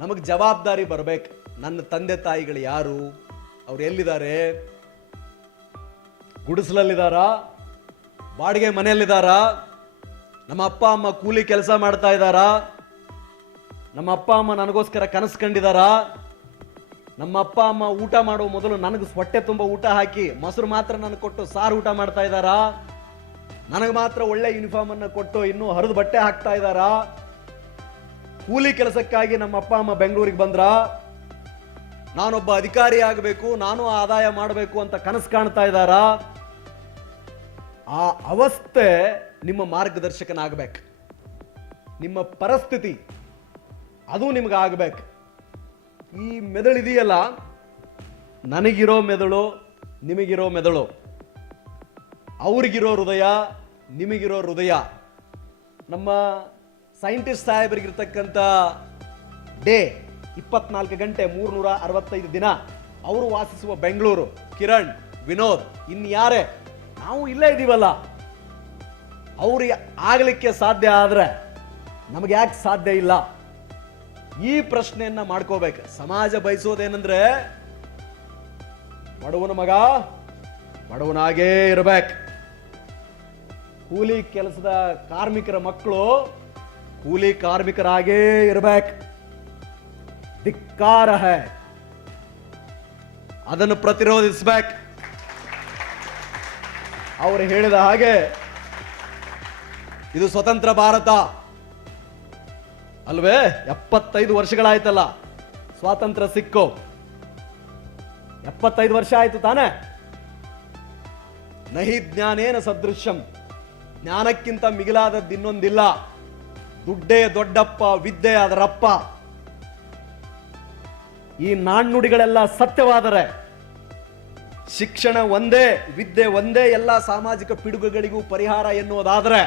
ನಮಗೆ ಜವಾಬ್ದಾರಿ ಬರಬೇಕು. ನನ್ನ ತಂದೆ ತಾಯಿಗಳು ಯಾರು, ಅವ್ರು ಎಲ್ಲಿದ್ದಾರೆ? ಗುಡಿಸಲಲ್ಲಿದ್ದಾರಾ? ಬಾಡಿಗೆ ಮನೆಯಲ್ಲಿದ್ದಾರಾ? ನಮ್ಮ ಅಪ್ಪ ಅಮ್ಮ ಕೂಲಿ ಕೆಲಸ ಮಾಡ್ತಾ ಇದ್ದಾರಾ? ನಮ್ಮ ಅಪ್ಪ ಅಮ್ಮ ನನಗೋಸ್ಕರ ಕನಸು ಕಂಡಿದ್ದಾರಾ? ನಮ್ಮ ಅಪ್ಪ ಅಮ್ಮ ಊಟ ಮಾಡೋ ಮೊದಲು ನನಗೆ ಹೊಟ್ಟೆ ತುಂಬ ಊಟ ಹಾಕಿ ಮೊಸರು ಮಾತ್ರ ನನಗೆ ಕೊಟ್ಟು ಸಾರು ಊಟ ಮಾಡ್ತಾ ಇದ್ದಾರಾ? ನನಗೆ ಮಾತ್ರ ಒಳ್ಳೆ ಯೂನಿಫಾರ್ಮ್ ಅನ್ನು ಕೊಟ್ಟು ಇನ್ನೂ ಹರಿದು ಬಟ್ಟೆ ಹಾಕ್ತಾ ಇದ್ದಾರಾ? ಕೂಲಿ ಕೆಲಸಕ್ಕಾಗಿ ನಮ್ಮ ಅಪ್ಪ ಅಮ್ಮ ಬೆಂಗಳೂರಿಗೆ ಬಂದ್ರ? ನಾನೊಬ್ಬ ಅಧಿಕಾರಿ ಆಗಬೇಕು, ನಾನು ಆದಾಯ ಮಾಡಬೇಕು ಅಂತ ಕನಸು ಕಾಣ್ತಾ ಇದ್ದಾರಾ? ಆ ಅವಸ್ಥೆ ನಿಮ್ಮ ಮಾರ್ಗದರ್ಶಕನಾಗಬೇಕು. ನಿಮ್ಮ ಪರಿಸ್ಥಿತಿ ಅದು ನಿಮ್ಗೆ ಆಗಬೇಕು. ಈ ಮೆದುಳಿದೆಯಲ್ಲ, ನನಗಿರೋ ಮೆದುಳು, ನಿಮಗಿರೋ ಮೆದುಳು, ಅವ್ರಿಗಿರೋ ಹೃದಯ, ನಿಮಗಿರೋ ಹೃದಯ. ನಮ್ಮ ಸೈಂಟಿಸ್ಟ್ ಸಾಹೇಬರಿಗಿರ್ತಕ್ಕಂಥ ಡೇ 24 ಗಂಟೆ 365 ದಿನ. ಅವರು ವಾಸಿಸುವ ಬೆಂಗಳೂರು, ಕಿರಣ್, ವಿನೋದ್, ಇನ್ಯಾರೇ, ನಾವು ಇಲ್ಲೇ ಇದ್ದೀವಲ್ಲ. ಅವ್ರಿಗೆ ಆಗಲಿಕ್ಕೆ ಸಾಧ್ಯ ಆದ್ರೆ ನಮಗೆ ಯಾಕೆ ಸಾಧ್ಯ ಇಲ್ಲ? ಈ ಪ್ರಶ್ನೆಯನ್ನ ಮಾಡ್ಕೋಬೇಕು. ಸಮಾಜ ಬಯಸೋದೇನೆಂದ್ರೆ ಬಡವನ ಮಗ ಬಡವನಾಗೇ ಇರಬೇಕು. ಕೂಲಿ ಕೆಲಸದ ಕಾರ್ಮಿಕರ ಮಕ್ಕಳು ಕೂಲಿ ಕಾರ್ಮಿಕರಾಗೇ ಇರಬೇಕು. ಧಿಕ್ಕಾರ ಹೈ, ಅದನ್ನು ಪ್ರತಿರೋಧಿಸಬೇಕು. ಅವರು ಹೇಳಿದ ಹಾಗೆ ಇದು ಸ್ವತಂತ್ರ ಭಾರತ ಅಲ್ವೇ? 75 ವರ್ಷಗಳಾಯ್ತಲ್ಲ ಸ್ವಾತಂತ್ರ್ಯ ಸಿಕ್ಕು. 75 ವರ್ಷ ಆಯ್ತು ತಾನೆ. ನಹಿ ಜ್ಞಾನೇನ ಸದೃಶ್ಯಂ, ಜ್ಞಾನಕ್ಕಿಂತ ಮಿಗಿಲಾದದ್ದು ಇನ್ನೊಂದಿಲ್ಲ. ದುಡ್ಡೇ ದೊಡ್ಡಪ್ಪ, ವಿದ್ಯೆ ಅದರಪ್ಪ. ಈ ನಾಣ್ಣುಡಿಗಳೆಲ್ಲ ಸತ್ಯವಾದರೆ, ಶಿಕ್ಷಣ ಒಂದೇ, ವಿದ್ಯೆ ಒಂದೇ ಎಲ್ಲ ಸಾಮಾಜಿಕ ಪಿಡುಗುಗಳಿಗೂ ಪರಿಹಾರ ಎನ್ನುವುದಾದರೆ,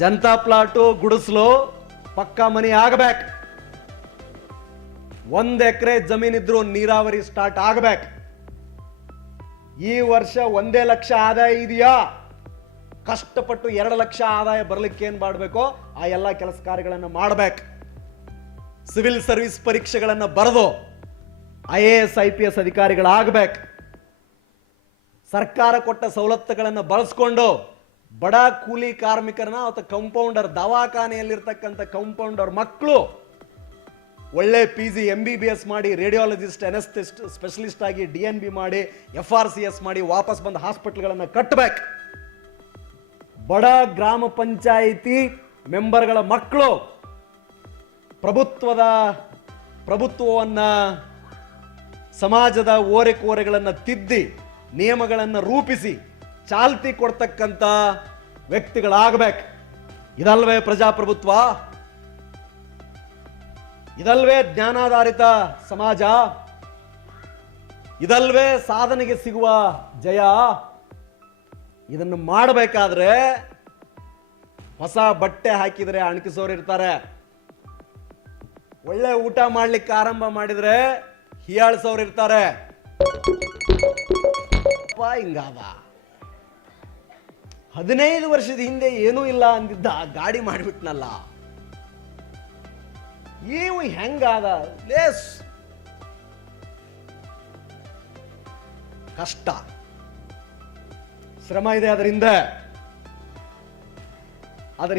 ಜನತಾ ಪ್ಲಾಟು, ಗುಡಿಸಲು, ಪಕ್ಕಾ ಮನೆ ಆಗಬೇಕು. 1 ಎಕರೆ ಜಮೀನಿದ್ರು ನೀರಾವರಿ ಸ್ಟಾರ್ಟ್ ಆಗಬೇಕು. ಈ ವರ್ಷ 1 ಲಕ್ಷ ಆದಾಯ ಇದೆಯಾ? ಕಷ್ಟಪಟ್ಟು 2 ಲಕ್ಷ ಆದಾಯ ಬರ್ಲಿಕ್ಕೆ ಏನ್ ಮಾಡಬೇಕೋ ಆ ಎಲ್ಲ ಕೆಲಸ ಕಾರ್ಯಗಳನ್ನು ಮಾಡಬೇಕು. ಸಿವಿಲ್ ಸರ್ವಿಸ್ ಪರೀಕ್ಷೆಗಳನ್ನು ಬರೆದು IAS IPS ಅಧಿಕಾರಿಗಳಾಗಬೇಕು. ಸರ್ಕಾರ ಕೊಟ್ಟ ಸವಲತ್ತುಗಳನ್ನು ಬಳಸ್ಕೊಂಡು ಬಡ ಕೂಲಿ ಕಾರ್ಮಿಕರನ್ನ ಅಥವಾ ಕಂಪೌಂಡರ್, ದವಾಖಾನೆಯಲ್ಲಿರ್ತಕ್ಕಂಥ ಕಂಪೌಂಡರ್ ಮಕ್ಕಳು ಒಳ್ಳೆ PG MBBS ಮಾಡಿ, ರೇಡಿಯಾಲಜಿಸ್ಟ್, ಅನೆಸ್ಥೆಸ್ಟ್ ಸ್ಪೆಷಲಿಸ್ಟ್ ಆಗಿ DNB ಮಾಡಿ, FRCS ಮಾಡಿ ವಾಪಸ್ ಬಂದ ಹಾಸ್ಪಿಟಲ್ಗಳನ್ನು ಕಟ್ಟಬೇಕು. ಬಡ ಗ್ರಾಮ ಪಂಚಾಯಿತಿ ಮೆಂಬರ್ಗಳ ಮಕ್ಕಳು ಪ್ರಭುತ್ವವನ್ನ, ಸಮಾಜದ ಓರೆಕೋರೆಗಳನ್ನು ತಿದ್ದಿ, ನಿಯಮಗಳನ್ನು ರೂಪಿಸಿ ಚಾಲ್ತಿ ಕೊಡ್ತಕ್ಕಂಥ ವ್ಯಕ್ತಿಗಳಾಗಬೇಕು. ಇದಲ್ವೇ ಪ್ರಜಾಪ್ರಭುತ್ವ? ಇದಲ್ವೇ ಜ್ಞಾನಾಧಾರಿತ ಸಮಾಜ? ಇದಲ್ವೇ ಸಾಧನೆಗೆ ಸಿಗುವ ಜಯ? ಇದನ್ನು ಮಾಡಬೇಕಾದ್ರೆ ಹೊಸ ಬಟ್ಟೆ ಹಾಕಿದ್ರೆ ಅಣಕಿಸೋರು ಇರ್ತಾರೆ. ಒಳ್ಳೆ ಊಟ ಮಾಡ್ಲಿಕ್ಕೆ ಆರಂಭ ಮಾಡಿದ್ರೆ ಹೀಯಾಳಿಸೋರು ಇರ್ತಾರೆ. ಹಿಂಗಾದ 15 ವರ್ಷದ ಹಿಂದೆ ಏನೂ ಇಲ್ಲ ಅಂದಿದ್ದ ಗಾಡಿ ಮಾಡಿಬಿಟ್ನಲ್ಲ, ಇವು ಹೆಂಗಾದ? ಲೇಸ್ ಕಷ್ಟ, ಶ್ರಮ ಇದೆ ಅದರ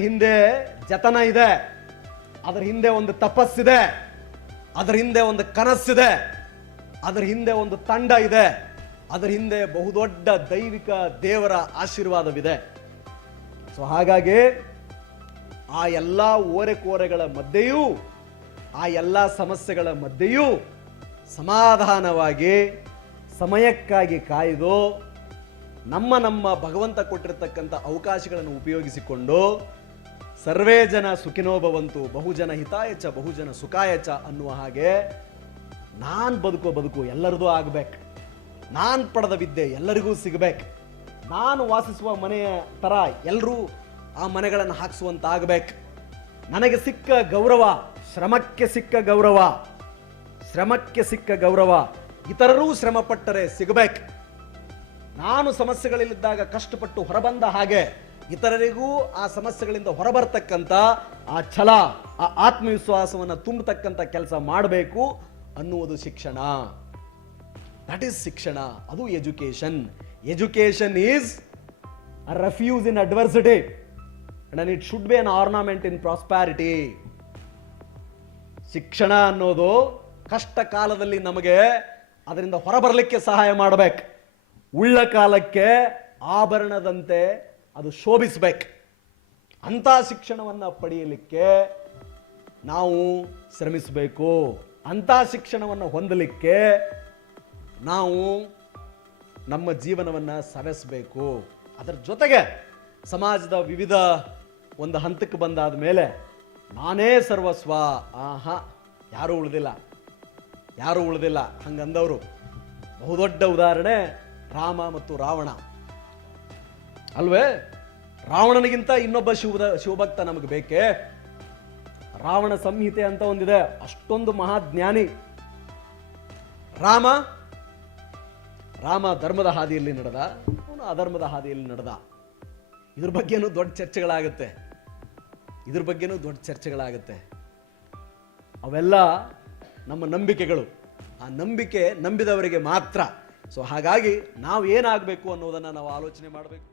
ಹಿಂದೆ ಜತನ ಇದೆ, ಅದರ ಹಿಂದೆ ಒಂದು ತಪಸ್ಸಿದೆ, ಅದರ ಹಿಂದೆ ಒಂದು ಕನಸಿದೆ, ಅದರ ಹಿಂದೆ ಒಂದು ತಂಡ ಇದೆ, ಅದರ ಹಿಂದೆ ಬಹುದೊಡ್ಡ ದೈವಿಕ ದೇವರ ಆಶೀರ್ವಾದವಿದೆ. ಸೊ ಹಾಗಾಗಿ ಆ ಎಲ್ಲ ಓರೆಕೋರೆಗಳ ಮಧ್ಯೆಯೂ, ಆ ಎಲ್ಲ ಸಮಸ್ಯೆಗಳ ಮಧ್ಯೆಯೂ ಸಮಾಧಾನವಾಗಿ ಸಮಯಕ್ಕಾಗಿ ಕಾಯ್ದು ನಮ್ಮ ಭಗವಂತ ಕೊಟ್ಟಿರತಕ್ಕಂಥ ಅವಕಾಶಗಳನ್ನು ಉಪಯೋಗಿಸಿಕೊಂಡು ಸರ್ವೇ ಜನ ಸುಖಿನೋ ಭವಂತು, ಬಹುಜನ ಹಿತಾಯಚ ಬಹುಜನ ಸುಖಾಯಚ ಅನ್ನುವ ಹಾಗೆ ನಾನು ಬದುಕು ಎಲ್ಲರದೂ ಆಗಬೇಕು. ನಾನು ಪಡೆದ ವಿದ್ಯೆ ಎಲ್ಲರಿಗೂ ಸಿಗಬೇಕು. ನಾನು ವಾಸಿಸುವ ಮನೆಯ ಥರ ಎಲ್ಲರೂ ಆ ಮನೆಗಳನ್ನು ಹಾಕಿಸುವಂತಾಗಬೇಕು. ನನಗೆ ಸಿಕ್ಕ ಗೌರವ, ಶ್ರಮಕ್ಕೆ ಸಿಕ್ಕ ಗೌರವ ಇತರರೂ ಶ್ರಮಪಟ್ಟರೆ ಸಿಗಬೇಕು. ನಾನು ಸಮಸ್ಯೆಗಳಲ್ಲಿದ್ದಾಗ ಕಷ್ಟಪಟ್ಟು ಹೊರಬಂದ ಹಾಗೆ ಇತರರಿಗೂ ಆ ಸಮಸ್ಯೆಗಳಿಂದ ಹೊರಬರ್ತಕ್ಕಂಥ ಆ ಛಲ, ಆ ಆತ್ಮವಿಶ್ವಾಸವನ್ನು ತುಂಬತಕ್ಕಂಥ ಕೆಲಸ ಮಾಡಬೇಕು ಅನ್ನುವುದು ಶಿಕ್ಷಣ. ದಟ್ ಈಸ್ ಶಿಕ್ಷಣ, ಅದು education. Education is a refuse in adversity and it should be an ornament in prosperity. ಶಿಕ್ಷಣ ಅನ್ನೋದು ಕಷ್ಟ ಕಾಲದಲ್ಲಿ ನಮಗೆ ಅದರಿಂದ ಹೊರಬರಲಿಕ್ಕೆ ಸಹಾಯ ಮಾಡಬೇಕು. ಉಳ್ಳ ಕಾಲಕ್ಕೆ ಆಭರಣದಂತೆ ಅದು ಶೋಭಿಸಬೇಕು. ಅಂಥ ಶಿಕ್ಷಣವನ್ನು ಪಡೆಯಲಿಕ್ಕೆ ನಾವು ಶ್ರಮಿಸಬೇಕು. ಅಂಥ ಶಿಕ್ಷಣವನ್ನು ಹೊಂದಲಿಕ್ಕೆ ನಾವು ನಮ್ಮ ಜೀವನವನ್ನು ಸವೆಸಬೇಕು. ಅದರ ಜೊತೆಗೆ ಸಮಾಜದ ವಿವಿಧ ಒಂದು ಹಂತಕ್ಕೆ ಬಂದಾದ ಮೇಲೆ ನಾನೇ ಸರ್ವಸ್ವ, ಯಾರೂ ಉಳಿದಿಲ್ಲ ಹಂಗಂದವರು ಬಹುದೊಡ್ಡ ಉದಾಹರಣೆ ರಾಮ ಮತ್ತು ರಾವಣ ಅಲ್ವೇ? ರಾವಣನಿಗಿಂತ ಇನ್ನೊಬ್ಬ ಶಿವಭಕ್ತ ನಮಗೆ ಬೇಕೇ? ರಾವಣ ಸಂಹಿತೆ ಅಂತ ಒಂದಿದೆ, ಅಷ್ಟೊಂದು ಮಹಾಜ್ಞಾನಿ. ರಾಮ ಧರ್ಮದ ಹಾದಿಯಲ್ಲಿ ನಡೆದ, ಅವನು ಅಧರ್ಮದ ಹಾದಿಯಲ್ಲಿ ನಡೆದ. ಇದ್ರ ಬಗ್ಗೆನೂ ದೊಡ್ಡ ಚರ್ಚೆಗಳಾಗುತ್ತೆ. ಅವೆಲ್ಲ ನಮ್ಮ ನಂಬಿಕೆಗಳು. ಆ ನಂಬಿಕೆ ನಂಬಿದವರಿಗೆ ಮಾತ್ರ. ಸೊ ಹಾಗಾಗಿ ನಾವು ಏನಾಗಬೇಕು ಅನ್ನೋದನ್ನು ನಾವು ಆಲೋಚನೆ ಮಾಡಬೇಕು.